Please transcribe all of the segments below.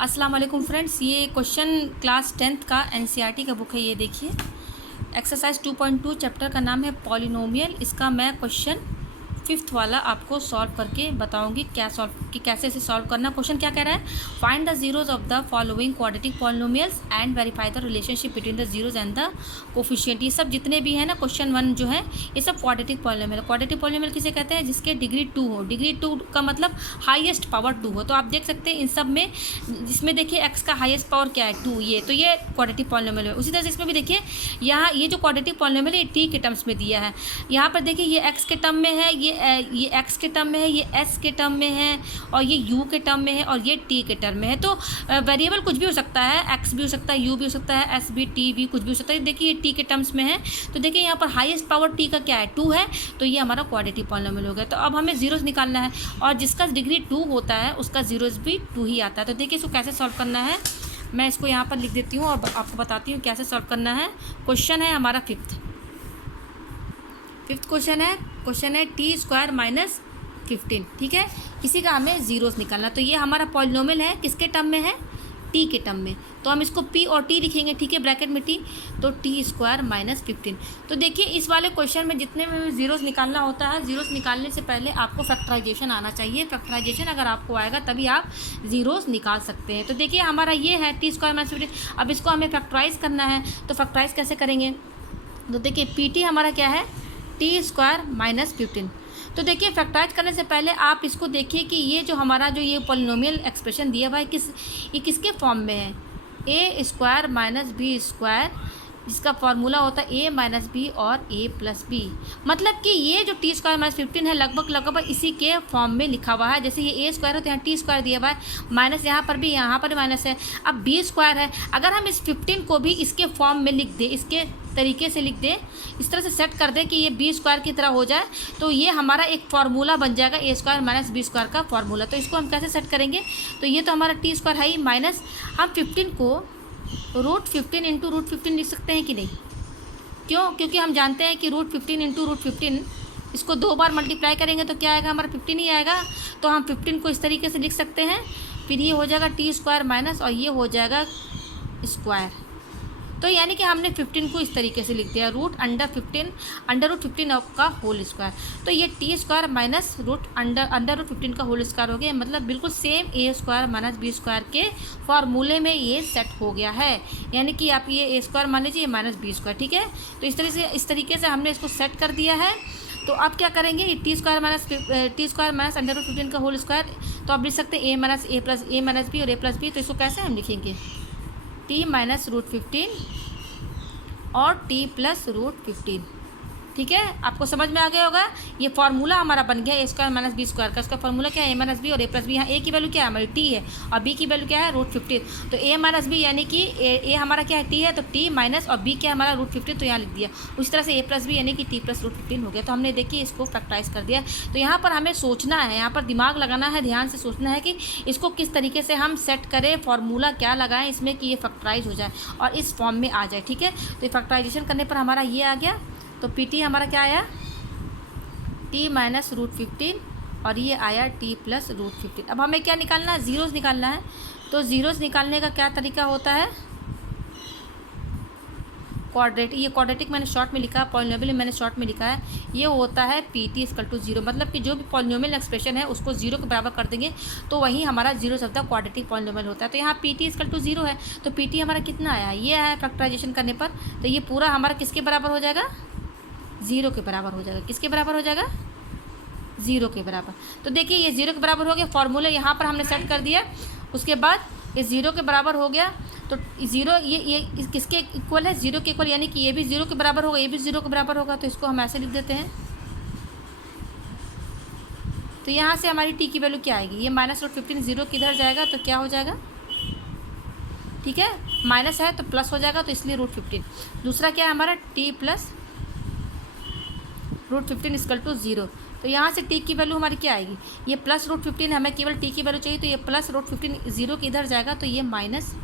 अस्सलाम वालेकुम फ्रेंड्स, ये क्वेश्चन क्लास 10th का एनसीईआरटी का बुक है। ये देखिए एक्सरसाइज 2.2 चैप्टर का नाम है पॉलिनोमियल। इसका मैं क्वेश्चन 5th वाला आपको सॉल्व करके बताऊंगी कैसे इसे सॉल्व करना। क्वेश्चन क्या कह रहा है, find the zeros of the following quadratic polynomials and verify the relationship between the zeros and the coefficient. ये सब जितने भी है ना, क्वेश्चन 1 जो है ये सब क्वाड्रेटिक पॉलिनोमियल। क्वाड्रेटिक पॉलिनोमियल किसे कहते हैं, जिसके डिग्री 2 हो। डिग्री 2 का मतलब हाईएस्ट पावर 2 हो। तो आप देख सकते हैं इन सब में, जिसमें देखिए एक्स का हाईएस्ट पावर क्या है 2, ये तो ये क्वाड्रेटिक पॉलिनोमियल है। उसी तरह से इसमें भी देखिए यहाँ ये जो क्वाड्रेटिक पॉलिनोमियल है ये टी के टर्म्स में दिया है। यहाँ पर देखिए ये एक्स के टर्म में है, ये एक्स के टर्म में है, ये एस के टर्म में है, और ये यू के टर्म में है, और ये टी के टर्म में है। तो वेरिएबल कुछ भी हो सकता है, एक्स भी हो सकता है, यू भी हो सकता है, एस भी, टी भी, कुछ भी हो सकता है। देखिए ये टी के टर्म्स में है। तो देखिए यहाँ पर हाईएस्ट पावर टी का क्या है 2 है, तो ये हमारा क्वाड्रेटिक पॉलिनोमियल हो गया। तो अब हमें जीरोस निकालना है, और जिसका डिग्री 2 होता है उसका जीरोस भी 2 ही आता है। तो देखिए इसको कैसे सॉल्व करना है, मैं इसको यहाँ पर लिख देती हूँ और आपको बताती हूँ कैसे सॉल्व करना है। क्वेश्चन है हमारा फिफ्थ क्वेश्चन है टी स्क्वायर माइनस 15, ठीक है। इसी का हमें जीरोस निकालना। तो ये हमारा पॉलिनोमियल है, किसके टर्म में है, टी के टर्म में। तो हम इसको पी और टी लिखेंगे, ठीक है, ब्रैकेट में टी। तो टी स्क्वायर माइनस 15। तो देखिए इस वाले क्वेश्चन में जितने में जीरोस निकालना होता है, जीरोस निकालने से पहले आपको फैक्टराइजेशन आना चाहिए। फैक्टराइजेशन अगर आपको आएगा तभी आप जीरोस निकाल सकते हैं। तो देखिए हमारा ये है टी स्क्वायर माइनस 15। अब इसको हमें फैक्टराइज करना है, तो फैक्टराइज कैसे करेंगे। तो देखिए पी टी हमारा क्या है, टी स्क्वायर माइनस 15। तो देखिए फैक्टराइज करने से पहले आप इसको देखिए कि ये जो हमारा जो ये पॉलिनोमियल एक्सप्रेशन दिया हुआ है ये किसके फॉर्म में है, ए स्क्वायर माइनस बी स्क्वायर, जिसका फार्मूला होता है ए माइनस बी और ए प्लस बी। मतलब कि ये जो टी स्क्वायर माइनस 15 है लगभग इसी के फॉर्म में लिखा हुआ है। जैसे ये ए स्क्वायर है तो यहाँ टी स्क्वायर दिया हुआ है, माइनस यहाँ पर भी माइनस है। अब बी स्क्वायर है, अगर हम इस 15 को भी इसके फॉर्म में लिख दें, इसके तरीके से लिख दें, इस तरह से सेट कर दें कि ये बी स्क्वायर की तरह हो जाए, तो ये हमारा एक फार्मूला बन जाएगा ए स्क्वायर माइनस बी स्क्वायर का फार्मूला। तो इसको हम कैसे सेट करेंगे, तो ये तो हमारा टी स्क्वायर है ही, माइनस हम 15 को √15 इंटू √15 लिख सकते हैं कि नहीं। क्यों, क्योंकि हम जानते हैं कि √15 इंटू √15 इसको 2 बार मल्टीप्लाई करेंगे तो क्या आएगा, हमारा 15 ही आएगा। तो हम 15 को इस तरीके से लिख सकते हैं, फिर ये हो जाएगा टी स्क्वायर माइनस, और ये हो जाएगा स्क्वायर। तो यानी कि हमने 15 को इस तरीके से लिख दिया, √15 का होल स्क्वायर। तो ये टी स्क्वायर माइनस √15 का होल स्क्वायर हो गया। मतलब बिल्कुल सेम ए स्क्वायर माइनस बी स्क्वायर के फॉर्मूले में ये सेट हो गया है। यानी कि आप ये ए स्क्वायर मान लीजिए, माइनस बी स्क्वायर, ठीक है। तो इस तरीके से हमने इसको सेट कर दिया है। तो आप क्या करेंगे, टी स्क्वायर माइनस √15 का होल स्क्वायर, तो आप लिख सकते हैं ए माइनस बी और ए प्लस बी। तो इसको कैसे हम लिखेंगे, टी माइनस √15 और टी प्लस √15, ठीक है। आपको समझ में आ गया होगा। ये फार्मूला हमारा बन गया ए स्क्वायर माइनस बी स्क्वायर का। इसका फार्मूला क्या है, ए माइनस बी और ए प्लस बी। यहाँ ए की वैल्यू क्या है हमारी, टी है, और बी की वैल्यू क्या है, √15। तो ए माइनस बी यानी कि ए हमारा क्या है, टी है, तो टी माइनस, और बी क्या है हमारा √15, तो यहाँ लिख दिया। उसी तरह से ए प्लस बी यानी कि टी प्लस √15 हो गया। तो हमने देखिए इसको फैक्टराइज कर दिया। तो यहाँ पर हमें सोचना है, यहाँ पर दिमाग लगाना है, ध्यान से सोचना है कि इसको किस तरीके से हम सेट करें, फार्मूला क्या लगाएं इसमें कि ये फैक्टराइज हो जाए और इस फॉर्म में आ जाए, ठीक है। तो ये फैक्टराइजेशन करने पर हमारा ये आ गया। तो पी टी हमारा क्या आया, टी माइनस √15, और ये आया टी प्लस √15। अब हमें क्या निकालना है, ज़ीरोज़ निकालना है। तो ज़ीरोज़ निकालने का क्या तरीका होता है, ये क्वाड्रेटिक मैंने शॉर्ट में लिखा है, पॉलिनोमियल मैंने शॉर्ट में लिखा है। ये होता है पी टी इक्वल टू 0, मतलब कि जो भी पॉलिनोमियल एक्सप्रेशन है उसको 0 के बराबर कर देंगे तो वही हमारा zeros of the quadratic polynomial होता है। तो यहाँ पी टी इक्वल टू 0 है, तो पी टी हमारा कितना आया, ये आया फैक्टराइजेशन करने पर। तो ये पूरा हमारा किसके बराबर हो जाएगा, 0 के बराबर हो जाएगा। किसके बराबर हो जाएगा, 0 के बराबर। तो देखिए ये 0 के बराबर हो गया, फॉर्मूला यहाँ पर हमने सेट कर दिया। उसके बाद ये 0 के बराबर हो गया। तो 0 ये किसके इक्वल है, 0 के इक्वल, यानी कि ये भी 0 के बराबर होगा, ये भी 0 के बराबर होगा। तो इसको हम ऐसे लिख देते हैं। तो यहाँ से हमारी टी की वैल्यू क्या आएगी, ये माइनस √15, 0 किधर जाएगा तो क्या हो जाएगा, ठीक है, माइनस है तो प्लस हो जाएगा, तो इसलिए √15। दूसरा क्या है हमारा, टी प्लस √15 इक्वल टू 0। तो यहाँ से टी की वैल्यू हमारी क्या आएगी, ये प्लस √15, हमें केवल टी की वैल्यू चाहिए, तो ये प्लस √15, 0 किधर जाएगा तो ये माइनस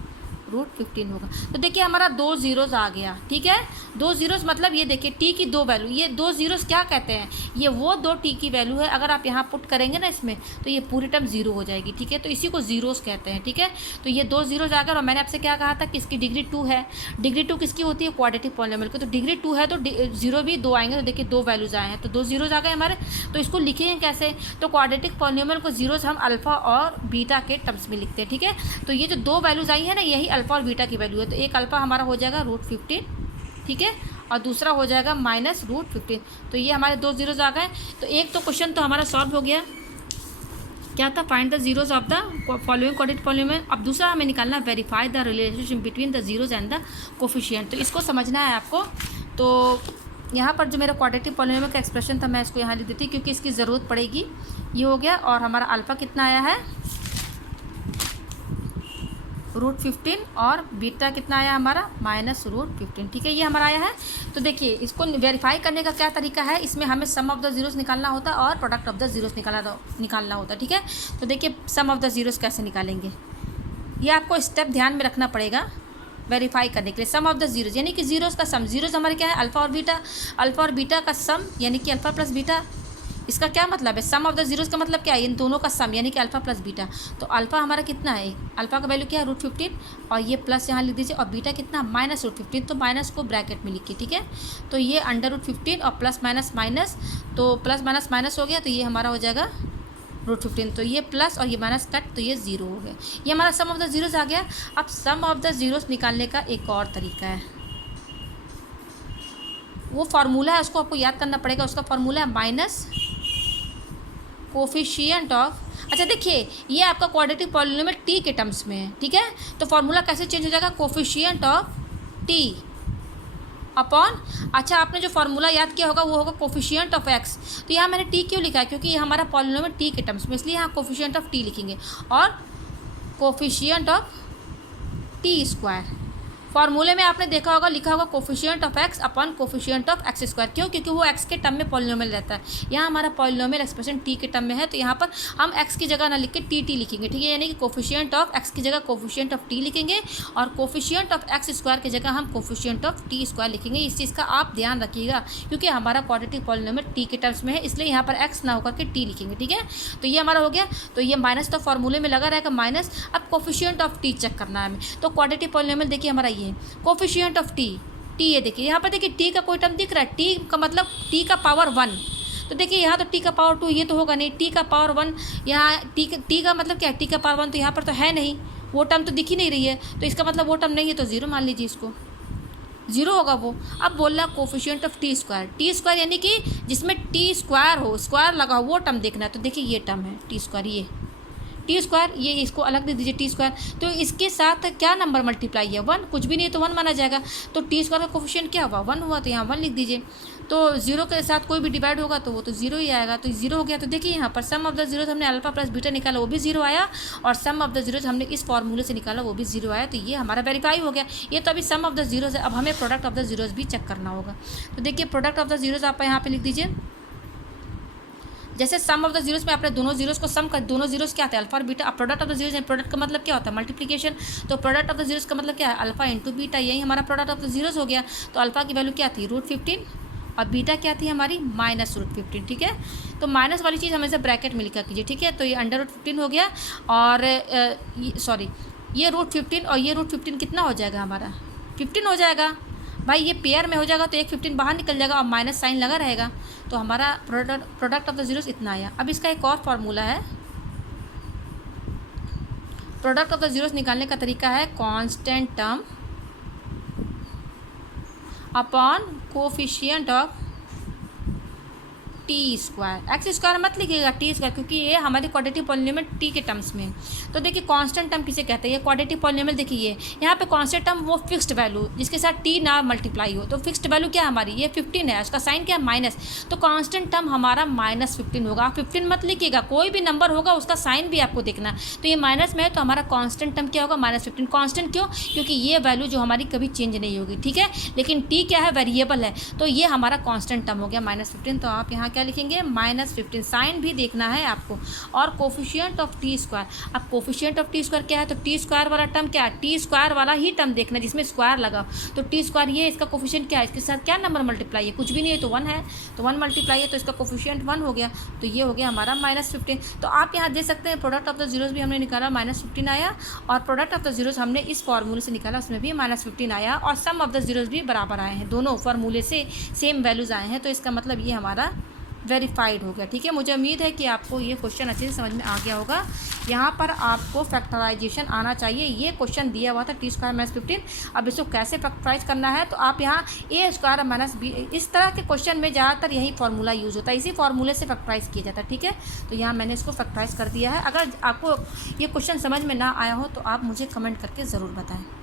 √15 होगा। तो देखिए हमारा 2 ज़ीरोज़ आ गया, ठीक है। 2 ज़ीरोज़ मतलब ये देखिए टी की 2 वैल्यू, ये 2 ज़ीरोज़ क्या कहते हैं, ये वो 2 टी की वैल्यू है। अगर आप यहाँ पुट करेंगे ना इसमें तो ये पूरी टर्म 0 हो जाएगी, ठीक है। तो इसी को ज़ीरोज़ कहते हैं, ठीक है। तो ये 2 ज़ीरोज़ आ गए और मैंने आपसे क्या कहा था कि इसकी डिग्री 2 है। डिग्री 2 किसकी होती है, क्वाड्रेटिक पॉलिनोमियल की। तो डिग्री 2 है तो 0 भी 2 आएंगे। तो देखिए 2 वैल्यूज़ आए हैं तो 2 ज़ीरोज़ आ गए हमारे। तो इसको लिखेंगे कैसे, तो क्वाड्रेटिक पॉलिनोमियल को ज़ीरोज़ हम अल्फ़ा और बीटा के टर्म्स में लिखते हैं, ठीक है। तो ये जो 2 वैल्यूज़ आई है ना, यही अल्फ़ा और बीटा की वैल्यू है। तो एक अल्फ़ा हमारा हो जाएगा √15, ठीक है, और दूसरा हो जाएगा -√15। तो ये हमारे 2 ज़ीरोज़ आ गए। तो एक तो क्वेश्चन तो हमारा सॉल्व हो गया, क्या था, find the zeros of the following quadratic polynomial. अब दूसरा हमें निकालना verify the relationship between the zeros and the coefficient. तो इसको समझना है आपको। तो यहाँ पर जो मेरा क्वाड्रेटिक पॉलिनोमियल का एक्सप्रेशन था मैं इसको यहाँ लिख देती क्योंकि इसकी ज़रूरत पड़ेगी। ये हो गया और हमारा अल्फ़ा कितना आया है, √15, और बीटा कितना आया हमारा -√15, ठीक है। ये हमारा आया है। तो देखिए इसको वेरीफाई करने का क्या तरीका है, इसमें हमें सम ऑफ द ज़ीरोज़ निकालना होता है और प्रोडक्ट ऑफ द ज़ीरोज़ निकालना होता है, ठीक है। तो देखिए सम ऑफ द ज़ीरोज़ कैसे निकालेंगे, ये आपको स्टेप ध्यान में रखना पड़ेगा वेरीफाई करने के लिए। सम ऑफ द ज़ीरोज़ यानी कि ज़ीरोज़ का सम, ज़ीरोज़ हमारे क्या है, अल्फ़ा और बीटा, अल्फ़ा और बीटा का सम यानी कि अल्फ़ा प्लस बीटा। इसका क्या मतलब है, सम ऑफ द ज़ीरोज़ का मतलब क्या है, इन दोनों का सम यानी कि अल्फ़ा प्लस बीटा। तो अल्फ़ा हमारा कितना है, अल्फ़ा का वैल्यू क्या है √15, और ये प्लस यहाँ लिख दीजिए, और बीटा कितना -√15। तो माइनस को ब्रैकेट में लिखिए, ठीक है। तो ये √15 और प्लस माइनस माइनस, तो प्लस माइनस माइनस हो गया, तो ये हमारा हो जाएगा √15। तो ये प्लस और ये माइनस कट, तो ये 0 हो गया। ये हमारा सम ऑफ द ज़ीरोज़ आ गया। अब सम ऑफ द ज़ीरोज़ निकालने का एक और तरीका है, वो फार्मूला है, उसको आपको याद करना पड़ेगा। उसका फार्मूला है माइनस कोफिशिएंट ऑफ, अच्छा देखिए ये आपका क्वाड्रेटिक पॉलिनोमियल टी के टर्म्स में है, ठीक है। तो फार्मूला कैसे चेंज हो जाएगा, कोफिशिएंट ऑफ टी अपॉन, अच्छा आपने जो फार्मूला याद किया होगा वो होगा कोफिशिएंट ऑफ एक्स। तो यहाँ मैंने टी क्यों लिखा है, क्योंकि ये हमारा पॉलिनोमियल टी के टर्म्स में, इसलिए यहाँ कोफिशिएंट ऑफ टी लिखेंगे, और कोफिशिएंट ऑफ टी स्क्वायर। फार्मूले में आपने देखा होगा लिखा होगा coefficient of x upon coefficient of x square. क्यों, क्योंकि वो एक्स के टर्म में पॉलिनोमियल रहता है। यहाँ हमारा पॉलिनोमियल एक्सप्रेशन टी के टर्म में है, तो यहाँ पर हम एक्स की जगह ना लिख के टी लिखेंगे, ठीक है। यानी कि कोफिशिएंट ऑफ एक्स की जगह कोफिशिएंट ऑफ टी लिखेंगे, और कोफिशिएंट ऑफ एक्स स्क्वायर की जगह हम कोफिशिएंट ऑफ टी स्क्वायर लिखेंगे। इस चीज़ का आप ध्यान रखिएगा, क्योंकि हमारा क्वाड्रेटिक पॉलिनोमियल टी के टर्म्स में है, इसलिए यहाँ पर एक्स ना होकर के टी लिखेंगे, ठीक है। तो ये हमारा हो गया। तो ये माइनस तो फार्मूले में लगा रहेगा माइनस। अब कोफिशिएंट ऑफ टी चेक करना है हमें। तो क्वाड्रेटिक पॉलिनोमियल देखिए हमारा ये है कोफिशिएंट ऑफ टी, ये देखिए यहाँ पर देखिए टी का कोई टर्म दिख रहा है, टी का मतलब टी का पावर 1। तो देखिए यहाँ तो टी का पावर 2, ये तो होगा नहीं, टी का पावर 1, यहाँ टी का मतलब क्या है, टी का पावर 1 तो यहाँ पर तो है नहीं, वो टर्म तो दिख ही नहीं रही है, तो इसका मतलब वो टर्म नहीं है, तो 0 मान लीजिए, इसको 0 होगा वो। अब बोल रहा कोफिशिएंट ऑफ टी स्क्वायर यानी कि जिसमें टी स्क्वायर हो, स्क्वायर लगा हो, वो टर्म देखना है। तो देखिए ये टर्म है टी स्क्वायर, ये टी स्क्वायर, ये इसको अलग दे दीजिए टी स्क्वायर। तो इसके साथ क्या नंबर मल्टीप्लाई है, 1, कुछ भी नहीं तो 1 माना जाएगा। तो टी स्क्वायर का कोफिशिएंट क्या हुआ, 1 हुआ, तो यहाँ 1 लिख दीजिए। तो 0 के साथ कोई भी डिवाइड होगा तो वो तो 0 ही आएगा, तो 0 हो गया। तो देखिए यहाँ पर सम ऑफ द ज़ीरोज़ हमने अल्फा प्लस बीटा निकाला, वो भी 0 आया, और सम ऑफ द ज़ीरोज़ हमने इस फॉर्मूले से निकाला, वो भी 0 आया। तो ये हमारा वेरीफाई हो गया। ये तो अभी सम ऑफ द ज़ीरोज़ है, अब हमें प्रोडक्ट ऑफ द ज़ीरोज़ भी चेक करना होगा। तो देखिए प्रोडक्ट ऑफ द ज़ीरोज़ आप यहाँ पर लिख दीजिए। जैसे सम ऑफ द जीरोस में आपने दोनों जीरोस को सम कर, दोनों जीरोस क्या आते हैं, अल्फा और बीटा। अब product of the zeros, product का मतलब क्या होता है, मल्टीप्लिकेशन। तो प्रोडक्ट ऑफ द जीरोस का मतलब क्या है, अल्फा इंटू बीटा, यही हमारा प्रोडक्ट ऑफ द जीरोस हो गया। तो अल्फा की वैल्यू क्या थी, √15, और बीटा क्या थी हमारी -√15, ठीक है। तो माइनस वाली चीज़ हमेशा ब्रैकेट में लिखा कीजिए, ठीक है। तो ये √15 हो गया, और सॉरी ये √15 और ये √15 कितना हो जाएगा हमारा, 15 हो जाएगा भाई। ये पेयर में हो जाएगा तो एक 15 बाहर निकल जाएगा और माइनस साइन लगा रहेगा। तो हमारा प्रोडक्ट ऑफ द जीरोस इतना आया। अब इसका एक और फार्मूला है, प्रोडक्ट ऑफ द जीरोस निकालने का तरीका है constant term upon coefficient of T square. X square मत लिखिएगा, टी स्क्वायर, क्योंकि ये हमारे क्वाड्रेटिक पॉलिनोमियल टी के टर्म्स में। तो देखिए कांस्टेंट टर्म किसे कहते हैं, ये क्वाड्रेटिक पॉलिनोमियल देखिए यहाँ पे कांस्टेंट टर्म वो फिक्स्ड वैल्यू जिसके साथ टी ना मल्टीप्लाई हो। तो फिक्स्ड वैल्यू क्या हमारी, ये 15 है, उसका साइन क्या है माइनस। तो कांस्टेंट टर्म हमारा -15 होगा। आप 15 मत लिखिएगा, कोई भी नंबर होगा उसका साइन भी आपको देखना। तो ये माइनस में है, तो हमारा कांस्टेंट टर्म क्या होगा, -15। कांस्टेंट क्यों, क्योंकि ये वैल्यू जो हमारी कभी चेंज नहीं होगी, ठीक है। लेकिन टी क्या है, वेरिएबल है, तो ये हमारा कांस्टेंट टर्म हो गया -15। तो आप यहाँ क्या लिखेंगे -15, साइन भी देखना है आपको। और कोफिशिएंट ऑफ टी स्क्वायर, अब कोफिशिएंट ऑफ टी स्क्वायर क्या है, तो टी स्क्वायर वाला टर्म क्या है, टी स्क्वायर वाला ही टर्म देखना है जिसमें स्क्वायर लगा। तो टी स्क्वायर ये इसका कोफिशिएंट क्या है, इसके साथ क्या नंबर मल्टीप्लाई है, कुछ भी नहीं है तो 1 है, तो 1 मल्टीप्लाई है तो इसका कोफिशिएंट 1 हो गया। तो ये हो गया हमारा -15। तो आप यहाँ देख सकते हैं प्रोडक्ट ऑफ द जीरोस भी हमने निकाला, -15 आया, और प्रोडक्ट ऑफ द जीरोस हमने इस फार्मूले से निकाला, उसमें भी -15 आया, और सम ऑफ द जीरोस भी बराबर आए हैं, दोनों फार्मूले से सेम वैल्यूज़ आए हैं। तो इसका मतलब ये हमारा वेरीफाइड हो गया। ठीक है, मुझे उम्मीद है कि आपको ये क्वेश्चन अच्छे से समझ में आ गया होगा। यहाँ पर आपको फैक्टराइजेशन आना चाहिए। ये क्वेश्चन दिया हुआ था टी स्क्वायर -15, अब इसको कैसे फैक्टराइज करना है, तो आप यहाँ ए स्क्वायर -b, इस तरह के क्वेश्चन में ज़्यादातर यही फार्मूला यूज़ होता है, इसी फार्मूले से फैक्टराइज किया जाता है। ठीक है, तो यहाँ मैंने इसको फैक्टराइज कर दिया है। अगर आपको ये क्वेश्चन समझ में ना आया हो तो आप मुझे कमेंट करके ज़रूर बताएँ।